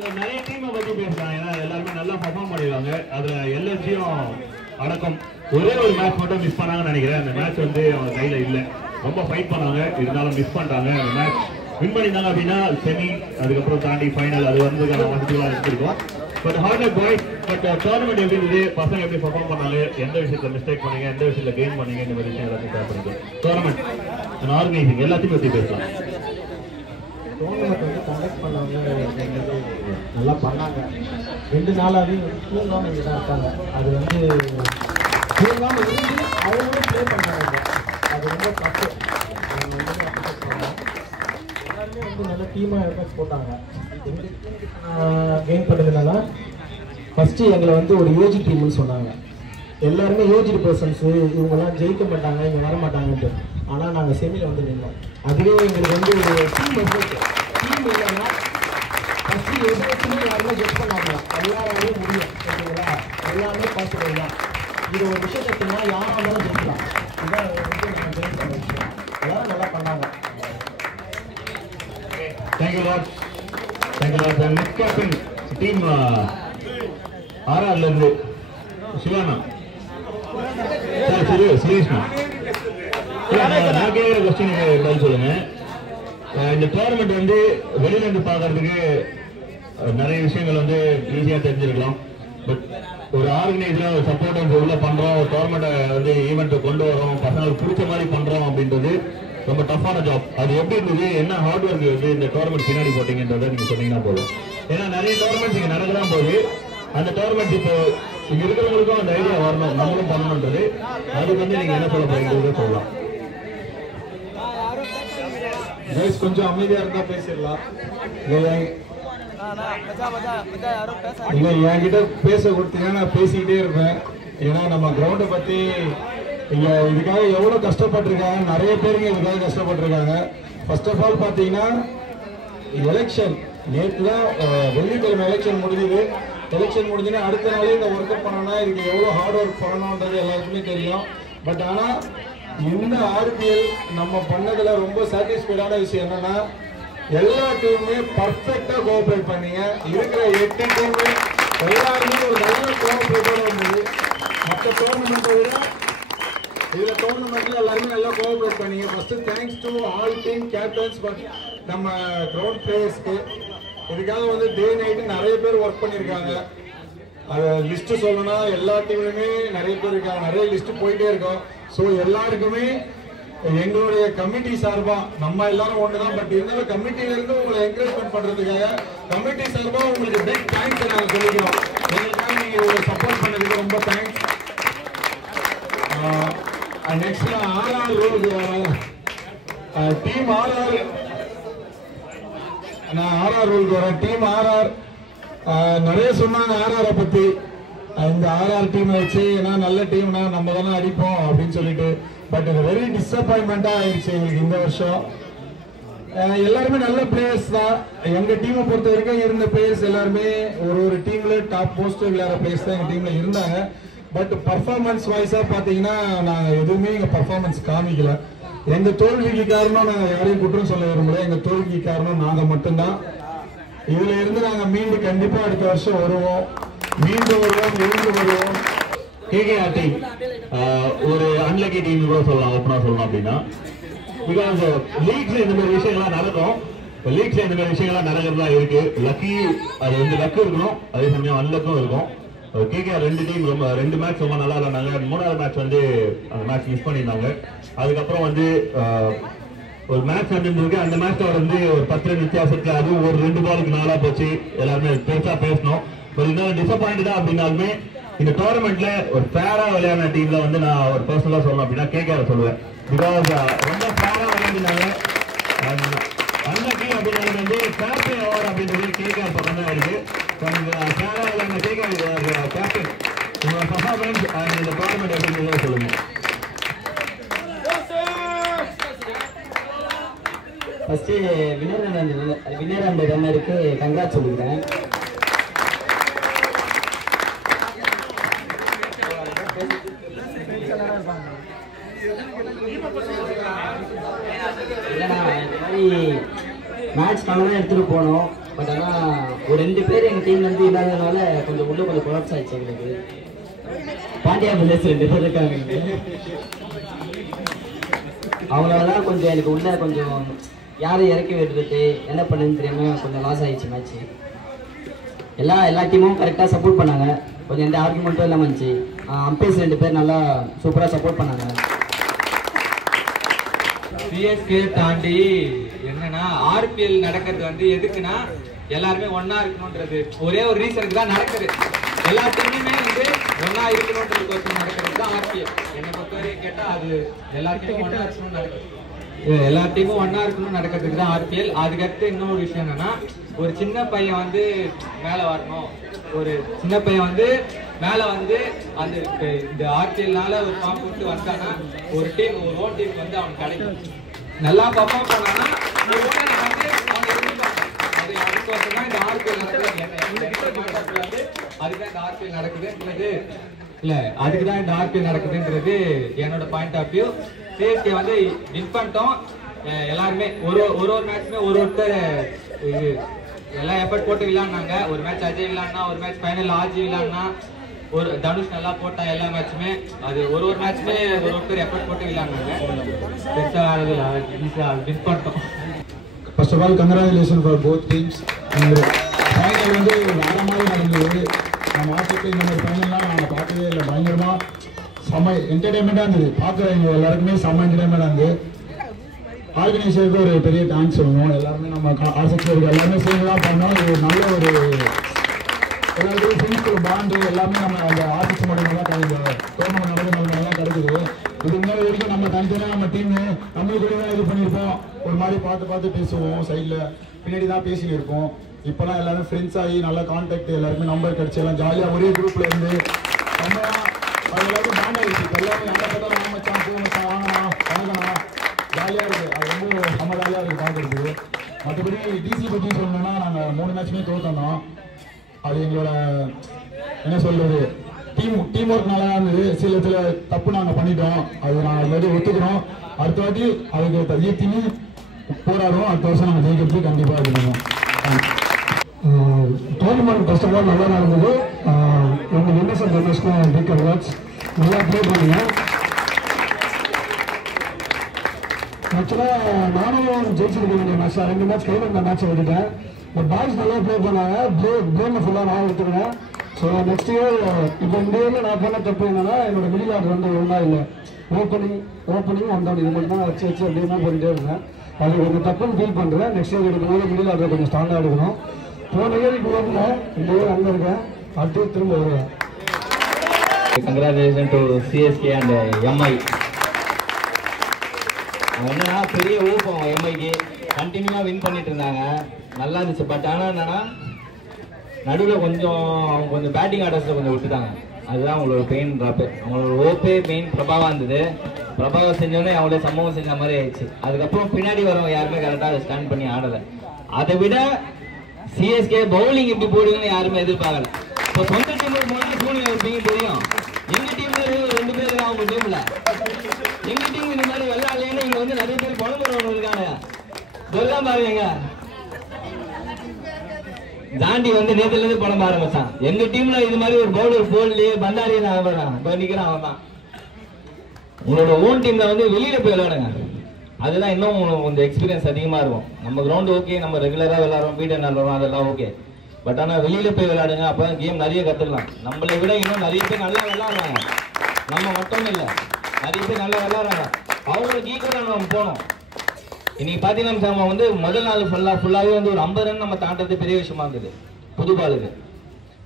நிறைய டீமை பத்தி பேசலாம். ஏன்னா எல்லாருமே நல்லா பர்ஃபார்ம் பண்ணிடுவாங்க. அதுல எல்எஸ்ஜியும் அடக்கம். ஒரே ஒரு மேட்ச் மட்டும் மிஸ் பண்ணாங்கன்னு நினைக்கிறேன். அந்த மேட்ச் வந்து அவங்க கையில இல்ல. ரொம்ப ஃபைட் பண்ணாங்க, இருந்தாலும் மிஸ் பண்ணிட்டாங்க. அந்த மேட்ச் வின் பண்ணியிருந்தாங்க அப்படின்னா செமி, அதுக்கப்புறம் தாண்டி ஃபைனல் அது வந்ததுக்கான வசதிகளாக இருந்திருக்கும். But hard work boys. But tournament எப்படி இருந்தது, பசங்க எப்படி பர்ஃபார்ம் பண்ணாங்க, எந்த விஷயத்துல மிஸ்டேக் பண்ணீங்க, எந்த விஷயத்துல கெயின் பண்ணீங்க, இந்த மாதிரி விஷயம் எல்லாத்தையும் ஷேர் பண்ணிக்கலாம். டோர்னமெண்ட் ஆர்கனைசிங் எல்லாத்தையும் பற்றி பேசலாம். டோர்னமெண்ட் வந்து கண்டக்ட் பண்ணவங்க நல்லா பண்ணாங்க. 2 நாளாகவே தூங்காமல் இங்கே தான் இருக்காங்க. அது வந்து தூங்காமல் இருந்து அவங்களும் ப்ளே பண்ணுறாங்க. அது ரொம்ப தப்பு. அவங்க வந்து அப்செட் பண்ணோம். எல்லாருமே வந்து நல்ல டீமாக எஃபர்ட்ஸ் போட்டாங்க. எங்கள் டீமுக்கு கெயின் பண்ணதுனால ஃபஸ்ட்டு எங்களை வந்து ஒரு யோஜி டீம்னு சொன்னாங்க. எல்லாருமே யோஜிடு பர்சன்ஸு, இவங்கெல்லாம் ஜெயிக்க மாட்டாங்க, இங்கே வர மாட்டாங்கன்ட்டு. ஆனால் நாங்கள் செமியில் வந்து நின்றோம். அதுவே எங்களுக்கு வந்து ஒரு டீம் எஃபர்ட். டீம் இல்லைன்னா ஃபஸ்ட்டு எஃபர்ட்ஸுமே யாருமே ஜெட் பண்ணாங்க. எல்லாராலையும் முடியும், ஓகேங்களா? எல்லாமே பாசிபிள் தான். இது ஒரு விஷயத்தை சொன்னால் யாராக இருந்தாலும் ஜெயிக்கலாம். இதுதான் வந்து நாங்கள் ஜெயிக்க பண்ண விஷயம். எல்லாரும் நல்லா பண்ணாங்க. Thank you lot. Thank you lot. Next captain team ஆர்ஆர்ல இருந்து சிவானா. சுரேஷ்மா, நான் கேட்குற கொஸ்டினுக்கு பதில் சொல்லுங்க. இந்த டோர்னமெண்ட் வந்து வெளியில இருந்து பார்க்கறதுக்கு நிறைய விஷயங்கள் வந்து ஈஸியா தெரிஞ்சிருக்கலாம். பட் ஒரு ஆர்கனைசரா ஒரு சப்போர்ட் உள்ள பண்றோம், டோர்னமெண்ட்டை வந்து ஈவெண்ட்டை கொண்டு வரோம், பசங்களுக்கு பிடிச்ச மாதிரி பண்றோம் அப்படின்றது ரொம்ப டஃப்பான ஜாப். அது எப்படி இருந்தது, என்ன ஹார்ட் ஒர்க் வந்து இந்த டோர்னமெண்ட் பின்னாடி போட்டீங்கன்றதை நீங்க சொன்னீங்கன்னா போதும். ஏன்னா நிறைய டோர்னமெண்ட் இங்க நடக்கதான் போகுது. அந்த டோர்னமெண்ட் இப்போ இங்க இருக்கிறவங்களுக்கும் அந்த ஐடியா வரணும், நம்மளும் பண்ணணுன்றது. அதுக்கு வந்து நீங்க என்ன சொல்ல போறீங்க சொல்லலாம். கொஞ்சம் அமைதியா இருந்தா பேசிடலாம். இல்ல என்கிட்ட பேச கொடுத்தீங்கன்னா நான் பேசிக்கிட்டே இருப்பேன். ஏன்னா நம்ம கிரவுண்டை பத்தி இங்க இதுக்காக எவ்வளவு கஷ்டப்பட்டிருக்காங்க, நிறைய பேருங்க இதுக்காக கஷ்டப்பட்டிருக்காங்க. ஃபர்ஸ்ட் ஆஃப் ஆல் பாத்தீங்கன்னா எலெக்ஷன் நேற்று தான், வெள்ளிக்கிழமை எலெக்ஷன் முடிஞ்சுது. எலெக்ஷன் முடிஞ்சுன்னா அடுத்த நாளே இந்த ஒர்க் அவுட் பண்ணோம்னா இதுக்கு எவ்வளோ ஹார்ட் ஒர்க் பண்ணணுன்றது எல்லாருக்குமே தெரியும். பட் ஆனால் இந்த ஆர்பிஎல் நம்ம பண்ணதில் ரொம்ப சாட்டிஸ்ஃபைடான விஷயம் என்னன்னா எல்லா டீமுமே பர்ஃபெக்டாக கோஆப்ரேட் பண்ணீங்க. இருக்கிற 8 டீமுமே எல்லாருமே ஒரு நல்ல கோஆப்ரேட்டோட இருந்தது. மற்ற டோர்னமெண்ட்டை விட இதில் டோர்னமெண்ட்டில் எல்லாருமே நல்லா கோஆப்ரேட் பண்ணீங்க. First thanks to all team captains, but நம்ம கிரவுண்ட் பிளேயர்ஸ்க்கு. இதுக்காக வந்து டே நைட்டு நிறைய பேர் ஒர்க் பண்ணியிருக்காங்க. அதை லிஸ்ட்டு சொல்லணும்னா எல்லா டீம்லையுமே நிறைய பேர் இருக்காங்க, நிறைய லிஸ்ட்டு போயிட்டே இருக்கோம். ஸோ எல்லாருக்குமே எங்களுடைய கமிட்டி சார்பாக, நம்ம எல்லாரும் ஒன்று தான், பட் இருந்தாலும் கமிட்டியிலேருந்து உங்களை என்கரேஜ்மெண்ட் பண்ணுறதுக்காக கமிட்டி சார்பாக உங்களுக்கு பிக் தேங்க்ஸ் நாங்கள் சொல்லிக்கிறோம். எங்களுக்காக நீங்கள் ஒரு சப்போர்ட் பண்ணதுக்கு ரொம்ப தேங்க்ஸ். நெக்ஸ்ட் ஆர்ஆர் ரூலுக்கு வரேன். டீம் ஆர்ஆர், நான் ஆர்ஆர் ரூலுக்கு வரேன். டீம் ஆர்ஆர் நிறைய சொன்னாங்க ஆர்ஆரை பற்றி. இந்த ஆர்ஆர் டீமை வச்சு ஏன்னா நல்ல டீம்னா நம்ம தானே அடிப்போம் அப்படின்னு சொல்லிட்டு. பட் இது வெரி டிஸப்பாயின்மெண்ட்டாக ஆயிடுச்சு எங்களுக்கு இந்த வருஷம். எல்லாருமே நல்ல பிளேயர்ஸ் தான். எங்கள் டீமை பொறுத்த வரைக்கும் இருந்த பிளேயர்ஸ் எல்லாருமே ஒரு டீம்ல டாப் போஸ்ட் விளையாடுற பிளேயர்ஸ் தான் எங்கள் டீமில் இருந்தாங்க. பட் பர்ஃபார்மன்ஸ் வைஸாக பார்த்தீங்கன்னா நாங்கள் எதுவுமே எங்கள் பர்ஃபார்மன்ஸ் காமிக்கல. எங்கள் தோல்விக்கு காரணம் நாங்கள் யாரையும் குற்றம் சொல்ல விரும்பல. எங்கள் தோல்விக்கு காரணம் நாங்கள் மட்டும்தான். இதுல இருந்து நாங்க மீண்டு கண்டிப்பா அடுத்த வருஷம் வருவோம், மீண்டு வருவோம், எழுந்து வருவோம். கேகேஆர் டீம் ஒரு அன்லக்கி டீம் கூட சொல்லலாம், ஓப்பனா சொல்லணும் அப்படின்னா. பிகாஸ் லீக்ஸ்ல இந்த மாதிரி விஷயங்கள்லாம் நடக்கும். லீக்ஸ்ல இந்த மாதிரி விஷயங்கள்லாம் நடக்கிறதா இருக்கு. லக்கி அது வந்து லக்கு இருக்கணும், அதே சமயம் அன்லக்கும் இருக்கும். கேகேஆர் 2 டீம் ரொம்ப 2 மேட்ச் ரொம்ப நல்லா விளையாண்டாங்க. 3வது மேட்ச் வந்து அந்த மேட்ச் மிஸ் பண்ணியிருந்தாங்க. அதுக்கப்புறம் வந்து ஒரு மேட்ச் நடந்திருக்கு. அந்த மேட்ச்ல வந்து ஒரு 10 ரன் வித்தியாசத்துல அதுவும் ஒரு 2 பாலுக்கு 4 போச்சு. எல்லாருமே பெருசா பேசணும். ஒரு இன்னொரு டிசப்பாயிண்டா அப்படின்னாலுமே இந்த டோர்னமெண்ட்ல ஒரு ஃபேரா விளையாடின டீம்ல வந்து நான் ஒரு பர்சனலா சொல்லணும் அப்படின்னா கேகேஆர் சொல்லுவேன். பிகாஸ் ரொம்ப ஃபேரா விளையாடினாங்க. அன்லக்கி அப்படின்னாலும் வந்து ஃபேர் பிளே ஓவர் அப்படின்றது கேகேஆர் பக்கம் தான் இருக்கு. ஃபேரா விளையாடின கேகேஆர் கேப்டன் உங்களோட பர்ஃபார்மன்ஸ் அண்ட் இந்த டோர்னமெண்ட் அப்படின்றத சொல்லுங்க. ஃபர்ஸ்ட் வினர் அண்ட் ரன்னருக்கு கங்க்ராட் சொல்லிக்கிறேன். இல்லைண்ணா இந்த மாதிரி மேட்ச் நல்லா எடுத்துகிட்டு போனோம். பட் ஆனால் ஒரு 2 பேர் எங்கள் டீம் வந்து இல்லாததுனால கொஞ்சம் உள்ள கொஞ்சம் கொலாப்ஸ் ஆயிடுச்சு எங்களுக்கு. பாண்டியா பிரதேஷ் 2 பேர் இருக்காங்க, அவங்களால கொஞ்சம் எனக்கு உள்ள கொஞ்சம் யாரை இறக்கி விடுறது என்ன பண்ணுன்னு தெரியாமல் கொஞ்சம் லாஸ் ஆகிடுச்சு மேட்ச்சு. எல்லா டீமும் கரெக்டாக சப்போர்ட் பண்ணாங்க, கொஞ்சம் எந்த ஆர்குமெண்ட்டும் இல்லாமல் இருந்துச்சு. அம்பையர்ஸ் 2 பேர் நல்லா சூப்பராக சப்போர்ட் பண்ணாங்க. சிஎஸ்கே தாண்டி என்னன்னா ஆர்பிஎல் நடக்கிறது வந்து எதுக்குன்னா எல்லாருமே ஒன்னா இருக்கணும்ன்றது ஒரே ஒரு ரீசனுக்கு தான் நடக்குது. எல்லா டீமுமே வந்து ஒன்னா இருக்கணும்ன்றது நடக்கிறது தான் ஆர்பிஎல். என்னை பொறுத்தவரைக்கும் கேட்டா அது எல்லா டீமும் ஒன்னா இருக்கணும்னு நடக்குது, எல்லா டீமும் ஒன்னா இருக்கணும்னு நடக்கிறதுக்கு தான் ஆர்பிஎல். அதுக்கடுத்து இன்னொரு விஷயம் என்னன்னா ஒரு சின்ன பையன் வந்து மேலே வரணும், ஒரு சின்ன பையன் வந்து மேலே வந்து அந்த இந்த ஆர்பிஎல்னால ஒரு ஃபார்ம் கொடுத்து வந்தானா ஒரு டீம் ஒரு ஓன் டீம் வந்து அவனுக்கு கிடைக்கும். நல்லா பர்ஃபார்ம் பண்ணானா வந்து அவன் இருந்துப்பான். அது அதுக்கோசம் தான் இந்த ஆர்பிஎல் நடக்குது. அதுதான் இந்த ஆர்பிஎல் நடக்குதுன்றது இல்லை, அதுக்கு தான் இந்த ஆர்பிஎல் நடக்குதுன்றது என்னோட பாயிண்ட் ஆஃப் வியூ. சிஎஸ்கே வந்து வின் பண்ணிட்டோம். எல்லாருமே ஒரு மேட்ச்மே ஒருத்தர் இது எல்லாம் எஃபர்ட் போட்டு விளையாடினாங்க. ஒரு மேட்ச் அஜய் விளையாடினா, ஒரு மேட்ச் ஃபைனல் ஆஜி விளையாடினா, ஒரு தனுஷ் நல்லா போட்டா. எல்லா மேட்சுமே அது ஒரு மேட்ச்மே ஒருத்தர் எஃபர்ட் போட்டு விளையாடினாங்க. வின் பண்ணிட்டோம். First of all congratulation for both teams. Final வந்து வேற மாதிரி நடந்தது. நம்ம ஆசைக்கு இந்த மாதிரி ஃபைனல்லாம் நாங்கள் பார்க்கவே இல்லை. பயங்கரமாக செம்ம என்டர்டைன்மெண்ட்டாக இருந்தது. பார்க்குறவங்க எல்லாருக்குமே செம்ம என்டர்டைன்மெண்ட்டாக இருந்தது. ஆர்கனைசருக்கு ஒரு பெரிய தேங்க்ஸ் சொல்லணும். எல்லாருமே நம்ம ஆசைக்கு எல்லாருமே சேர்ந்து தான் பண்ணோம். இது நல்ல ஒரு எல்லாருக்கும் ஃப்ரெண்ட்ஸ் ஒரு பாண்டு எல்லாமே நம்ம அந்த ஆர்டிஸ்ட் மூலமாக தான் கிடைக்குது. டோர்னமெண்ட் நடந்து நம்ம தான் கிடைக்குது. இது முன்னாடி வரைக்கும் நம்ம தனித்தனியாக நம்ம டீமு நம்மளுக்கு கூட இது பண்ணியிருப்போம். ஒரு மாதிரி பார்த்து பேசுவோம், சைடில் பின்னாடி தான் பேசிட்டு இருப்போம். இப்போலாம் எல்லாரும் ஃப்ரெண்ட்ஸ் ஆகி நல்லா கான்டாக்ட், எல்லாருமே நம்பர் கிடச்சி எல்லாம் ஜாலியாக ஒரே குரூப்பில் இருந்து நம்ம எல்லாருக்கும் பாண்ட் ஆகிடுச்சு. எல்லாரும் நல்லா பார்த்தாலும் ஆமாச்சான் பூமச்சான் வாங்கண்ணா வணக்கண்ணா ஜாலியாக இருக்குது. அது ரொம்ப செம்ம ஜாலியாக இருக்குது பார்க்குறதுக்கு. மற்றபடி டிசி பற்றி சொல்லணும்னா நாங்கள் 3 மேட்சுமே தோற்றோம். அது எங்களோட என்ன சொல்றது டீம் ஒர்க் நல்லா இருந்தது. சில தப்பு நாங்கள் பண்ணிட்டோம், அது நாங்கள் எல்லாத்தையும் ஒத்துக்கிறோம். அடுத்த வாட்டி அதுக்கு ஏற்றினு போராடுவோம். அடுத்த வருஷம் நாங்கள் ஜெயிக்கிறதுக்கு கண்டிப்பாக இருக்கணும். டோர்னமெண்ட் ஃபர்ஸ்ட் ஆஃப் ஆல் நல்லா நடந்தது. எங்கள் வின்னர்ஸ் ஜெனரேஷனுக்கும் பிக் அவார்ட்ஸ் நல்லா ப்ளே பண்ணுங்க. ஆக்சுவலாக நானும் ஜெயிச்சிருக்க வேண்டிய மேட்ச் 2 மேட்ச் கையில் இருந்த மேட்ச்சை விட்டுட்டேன். பட் பாய்ஸ் நல்லா ப்ளே பண்ணாங்க. ப்ளேமை ஃபுல்லாக நான் எடுத்துக்கிறேன். ஸோ நெக்ஸ்ட் இயர் இப்போ இந்த இயரில் நான் பண்ண தப்பு என்னன்னா என்னோட மிடில் ஆர்டர் வந்து ஒன்றா இல்லை. ஓப்பனிங் வந்தோம் இது மட்டும் தான் வச்சு அப்படியே மூவ் பண்ணிட்டே இருந்தேன். அது கொஞ்சம் தப்புன்னு ஃபீல் பண்ணுறேன். நெக்ஸ்ட் இயர் எடுக்கும்போது மிடில் ஆர்டர் கொஞ்சம் ஸ்ட்ராங்காக எடுக்கணும். போன இயர் இப்போ வரல, இந்த இயர் அங்கே இருக்கேன். அடுத்து திரும்ப வருவேன். Congratulations to CSK and MI. என்னன்னா பெரிய ஊக்கம் எம்ஐக்கு கண்டினியூவாக வின் பண்ணிட்டு இருந்தாங்க, நல்லா இருந்துச்சு. பட் ஆனால் என்னன்னா நடுவில் கொஞ்சம் பேட்டிங் ஆர்டர்ஸில் கொஞ்சம் விட்டுட்டாங்க. அதுதான் அவங்களோட பெயின் ட்ராப்பு. அவங்களோட ஓப்பே மெயின் பிரபாவா இருந்தது. பிரபாவா செஞ்சோடனே அவங்களோட சம்பவம் செஞ்ச மாதிரி ஆயிடுச்சு. அதுக்கப்புறம் பின்னாடி வரவங்க யாருமே கரெக்டாக ஸ்டாண்ட் பண்ணி ஆடலை. அதை விட சிஎஸ்கே பவுலிங் இப்படி போடுங்கன்னு யாருமே எதிர்பார்க்கல. இப்போ சொந்த டீமுக்கு போனால் சூழ்நிலை வைப்பீங்க தெரியும். எங்கள் டீம்ல 2 பேர் அவங்க டீம்ல எங்க டீம் இந்த மாதிரி விளையாடலன்னு இங்க வந்து நிறைய பேர் புலம்புறவங்க இருக்காங்க. இதெல்லாம் பாருங்க, தாண்டி வந்து நேத்துல இருந்து புலம்ப ஆரம்பிச்சான். எங்க டீம்ல இது மாதிரி ஒரு பவுலர் போல்லையே பந்தாரி நிக்கிறான் அவன் தான். உங்களோட ஓன் டீம்ல வந்து வெளியில போய் விளையாடுங்க. அதுதான் இன்னும் கொஞ்சம் எக்ஸ்பீரியன்ஸ் அதிகமா இருக்கும். நம்ம கிரவுண்ட் ஓகே, நம்ம ரெகுலரா விளையாடுறோம், பீட்டர் விளையாடுறோம், அதெல்லாம் ஓகே. பட் ஆனா வெளியில போய் விளையாடுங்க, அப்பதான் கேம் நிறைய கத்துக்கலாம். நம்மளை விட இன்னும் நிறைய பேர் நல்லா விளையாடுறாங்க. நம்ம மட்டும் இல்லை, நிறைய பேர் நல்லா விளையாடுறாங்க. அவங்களுக்கு ஈக்குவலாக நம்ம போனோம். இன்னைக்கு பார்த்தீங்கன்னா நம்ம வந்து முதல் நாள் ஃபுல்லாகவே வந்து ஒரு 50 ரன் நம்ம தாண்டது பெரிய விஷயமா இருந்தது புது பாலுக்கு.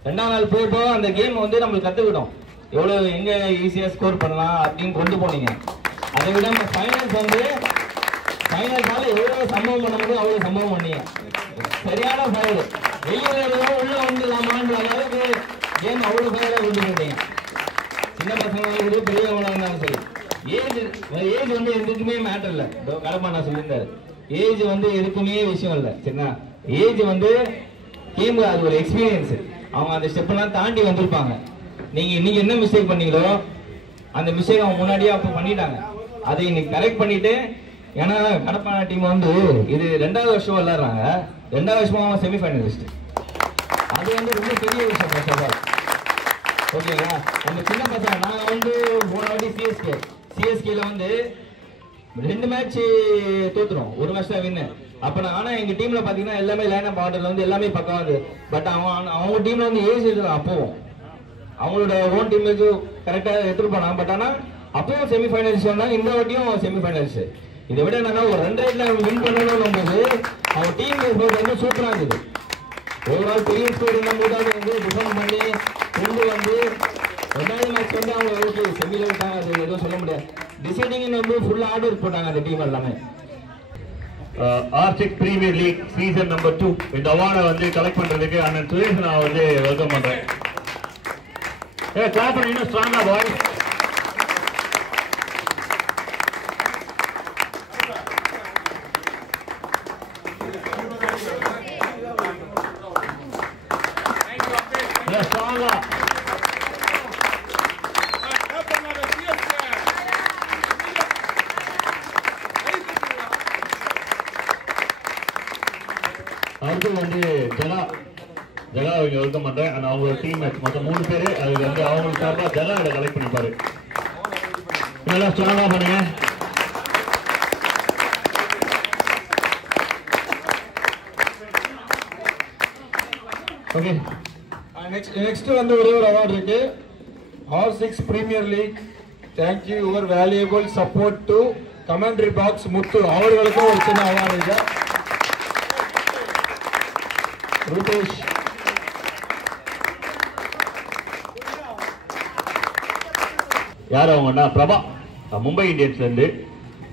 2ஆம் நாள் போயிட்டோ அந்த கேம் வந்து நம்மளுக்கு கற்றுக்கிட்டோம், எவ்வளோ எங்கே ஈஸியாக ஸ்கோர் பண்ணலாம் அப்படின்னு கொண்டு போனீங்க. அதை விட நம்ம ஃபைனல்ஸ் எவ்வளோ சம்பவம் பண்ண முடியும் அவ்வளோ சம்பவம் பண்ணீங்க. சரியான ஃபயர், வெளியே உள்ள வந்துடலாமான்ற அளவுக்கு கேம் அவ்வளோ ஃபயராக கொண்டு போயிட்டீங்க. சின்ன பசங்க பெரியவங்களா இருந்தாலும் சரி, ஏஜ் வந்து எதுக்குமே மேட்டர் இல்லை. கடப்பா நான் சொல்லியிருந்தாரு, ஏஜ் வந்து எதுக்குமே விஷயம் இல்லை. சரிங்களா, ஏஜ் வந்து கேம் அது ஒரு எக்ஸ்பீரியன்ஸ். அவங்க அந்த ஸ்டெப் எல்லாம் தாண்டி வந்திருப்பாங்க. நீங்க இன்னைக்கு என்ன மிஸ்டேக் பண்ணீங்களோ அந்த மிஸ்டேக் அவங்க முன்னாடியே அப்ப பண்ணிட்டாங்க. அதை இன்னைக்கு கரெக்ட் பண்ணிட்டு, ஏன்னா கடப்பான டீம் வந்து இது 2வது வருஷம் விளையாடுறாங்க. 2வது வருஷமா அவன் செமிஃபைனலிஸ்ட். அது வந்து ரொம்ப பெரிய விஷயம் சார். ஓகேங்களா? நம்ம சின்ன பசங்க நாங்கள் வந்து போன வாட்டி சிஎஸ்கேல வந்து 2 மேட்ச் தோத்துறோம், 1 மேட்ச் தான் வின்னு. அப்ப ஆனா எங்க டீம்ல பாத்தீங்கன்னா எல்லாமே லைன் அப் ஆர்டர்ல வந்து எல்லாமே பக்கம் வந்து. பட் அவங்க டீம்ல வந்து ஏஜ் இருக்கு. அப்பவும் அவங்களோட ஓன் டீம்ல கரெக்டா எடுத்துட்டு போனாங்க. பட் ஆனா அப்பவும் செமிஃபைனல்ஸ் வந்தாங்க, இந்த வாட்டியும் செமிஃபைனல்ஸ். இதை விட என்னன்னா ஒரு 2 ரைட்ல வின் பண்ணணும் போது அவங்க டீம் வந்து சூப்பரா இருக்குது. ஓவரால் பெரிய ஸ்கோர் இருக்கும்போது அது வந்து டிஃபெண்ட் பண்ணி கொண்டு வந்து 2வது மேட்ச் வந்து அவங்க ஓகே செமில விட்டாங்க. அது எதுவும் சொல்ல முடியாது. டிசைடிங் வந்து ஃபுல் ஆர்டர் போட்டாங்க அந்த டீம் எல்லாமே. R6 premier league season number 2 இந்த அவார்டை வந்து கலெக்ட் பண்றதுக்கு அண்ணன் சுரேஷ் நான் வந்து வெல்கம் பண்றேன். கிளாப் பண்ணி இன்னும் ஸ்ட்ராங்கா பாய். ஸ்ட்ராங்கா அடுத்து வந்து ஜகா இங்க வெல்கம் பண்றேன். அவங்களோட டீம் மேட்ச் மொத்தம் 3 பேரு. அதுக்கு வந்து அவங்களுக்கு சார்பா ஜகா இதை கலெக்ட் பண்ணிப்பாரு. நல்லா ஸ்ட்ராங்கா பண்ணுங்க. ஓகே, நெக்ஸ்ட் வந்து ஒரே ஒரு அவார்டு இருக்கு. R6 premier league thank you your valuable support to commentary box Muthu அவர்களுக்கும் ஒரு சின்ன அவார்டு இருக்கு. ரூபேஷ் யார் அவங்கன்னா பிரபா மும்பை இந்தியன்ஸ்ல இருந்து.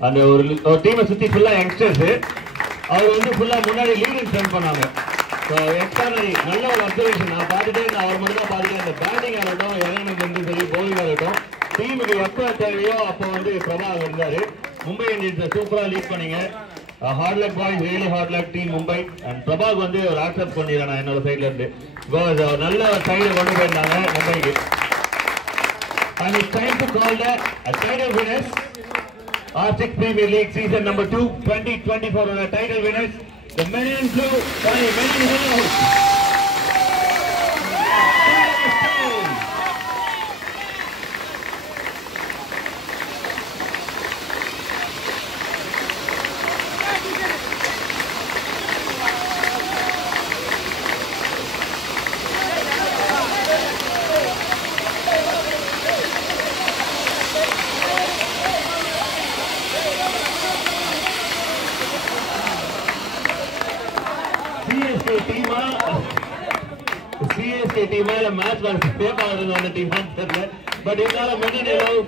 அந்த ஒரு டீமை சுத்தி ஃபுல்லா யங்ஸ்டர்ஸ். அவர் வந்து ஃபுல்லா முன்னாடி லீடிங் ஸ்பெண்ட் பண்ணாங்க. எக்ஸ்ட்ரானரி நல்ல ஒரு அப்சர்வேஷன். நான் பார்த்துட்டே அவர் மட்டும் தான் பார்த்துட்டேன். அந்த பேட்டிங் ஆகட்டும், இறங்கினது சரி, பவுலிங் ஆகட்டும், டீமுக்கு எப்போ தேவையோ அப்போ வந்து பிரபா இருந்தாரு. மும்பை இந்தியன்ஸை சூப்பரா லீட் பண்ணீங்க. Hard luck boys, really hard luck team Mumbai. And பிரபாக்கு வந்து ஒரு ஆக்செப்ட் பண்ணிடுறேன் நான் என்னோட சைட்ல இருந்து. நல்ல சைடு கொண்டு போயிருந்தாங்க மும்பைக்கு. And it's time to call the title winners. R6 Premier League season number 2 2024 title winners, the men in blue. Men in blue. CSK team match பார்க்கறது டீமா தெரியல. பட் இருந்தாலும் மெயின் எல்லாம்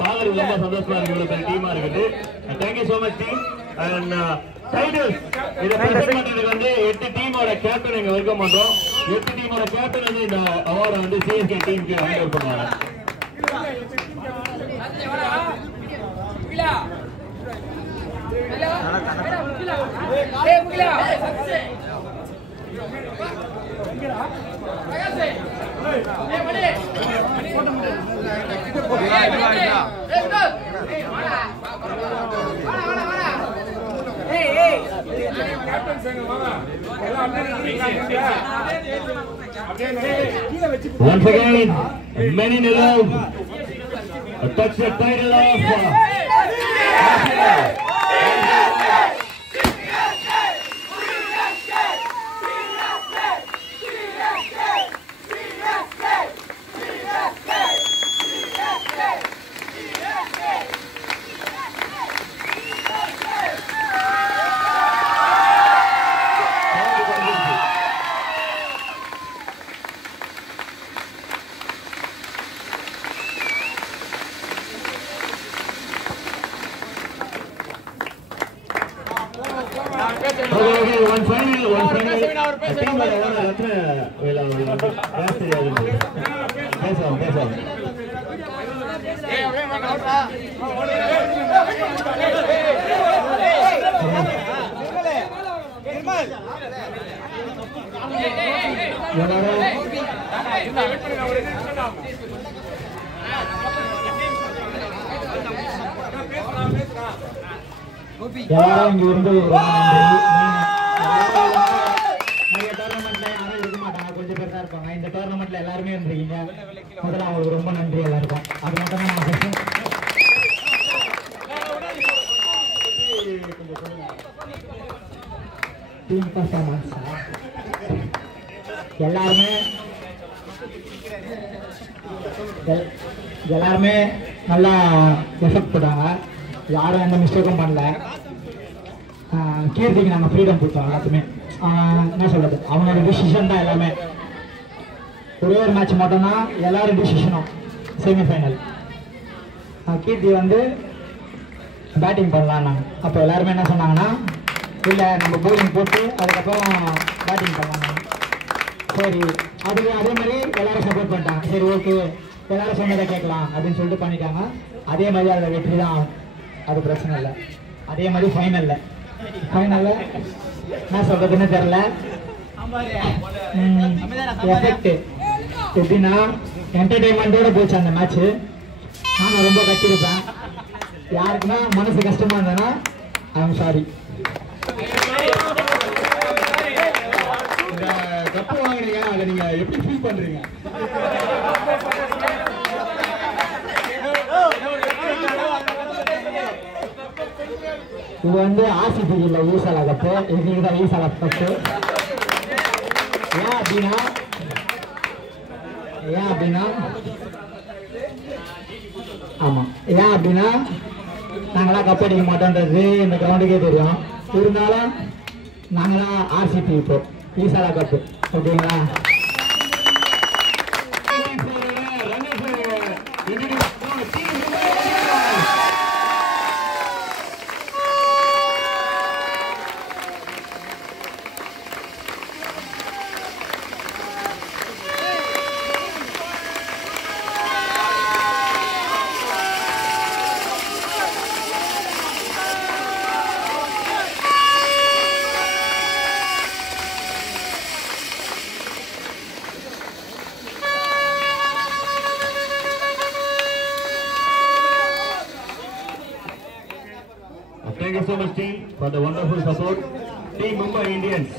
பார்க்கறது ரொம்ப சந்தோஷமா இருக்கு. இவ்வளவு பெரிய டீமா இருக்குது. Thank you so much team. And titles இதை பிரசன்ட் பண்றதுக்கு வந்து 8 டீமோட கேப்டன் இங்க வெல்கம் பண்றோம். 8 டீமோட கேப்டன் வந்து இந்த அவார்டை வந்து CSK டீமுக்கு ஹேண்ட் ஓவர் பண்ணுவாங்க. Once again, men in love touch the title of one final team யாரும் இங்க இருந்து தான் இருப்பாங்க. இந்த டோர்னமெண்ட்ல எல்லாருமே இருந்திருக்கீங்க. முதல்ல அவங்களுக்கு ரொம்ப நன்றி எல்லாருக்கும். அது மட்டும் தான் நான் பேசுறேன். டீம் பர்ஃபார்மன்ஸ் எல்லாருமே நல்லா எஃபெக்ட் போட்டாங்க. யாரும் எந்த மிஸ்டேக்கும் பண்ணல. கீர்த்திக்கு நாங்கள் ஃப்ரீடம் கொடுத்தோம் எல்லாத்துமே. என்ன சொல்றது, அவங்களோட டிசிஷன் தான் எல்லாமே. ஒரே ஒரு மேட்ச் மட்டும்தான் எல்லாரும் டிசிஷனும் செமிஃபைனல். கீர்த்தி வந்து பேட்டிங் பண்ணலாம் நாங்கள். அப்போ எல்லாருமே என்ன சொன்னாங்கன்னா, இல்லை நம்ம போலிங் போட்டு அதுக்கப்புறம் பேட்டிங் பண்ணலாம். சரி, அதுக்கு அதே மாதிரி எல்லாரும் சப்போர்ட் பண்ணிட்டாங்க. சரி ஓகே, எல்லாரும் சொன்னதை கேட்கலாம் அப்படின்னு சொல்லிட்டு பண்ணிட்டாங்க. அதே மாதிரி அதில் வெற்றி தான், அது பிரச்சனை இல்லை. அதே மாதிரி ஃபைனலில் என்ன சொல்றதுன்னு தெரியல. எஃபெக்ட் எப்படின்னா என்டர்டைன்மெண்டோட போச்சு அந்த மேட்ச்சு. நான் ரொம்ப கட்டியிருப்பேன். யாருக்குன்னா மனசு கஷ்டமா இருந்தேன்னா ஐம் சாரி. கப்பு வாங்கினீங்க, அதை நீங்க எப்படி ஃபீல் பண்றீங்க? இது வந்து ஆர்சிபி இல்லை, ஈசாலா கப்பு. எங்களுக்கு தான் ஈசாலா கப்பு. ஏன் அப்படின்னா நாங்களாம் கப் அடிக்க மாட்டோன்றது இந்த கிரவுண்டுக்கே தெரியும். இருந்தாலும் நாங்களாம் ஆர்சிபி இப்போ ஈசாலா கப்பு. ஓகேங்களா? Thank you so much, team, for the wonderful support. Team Mumbai Indians.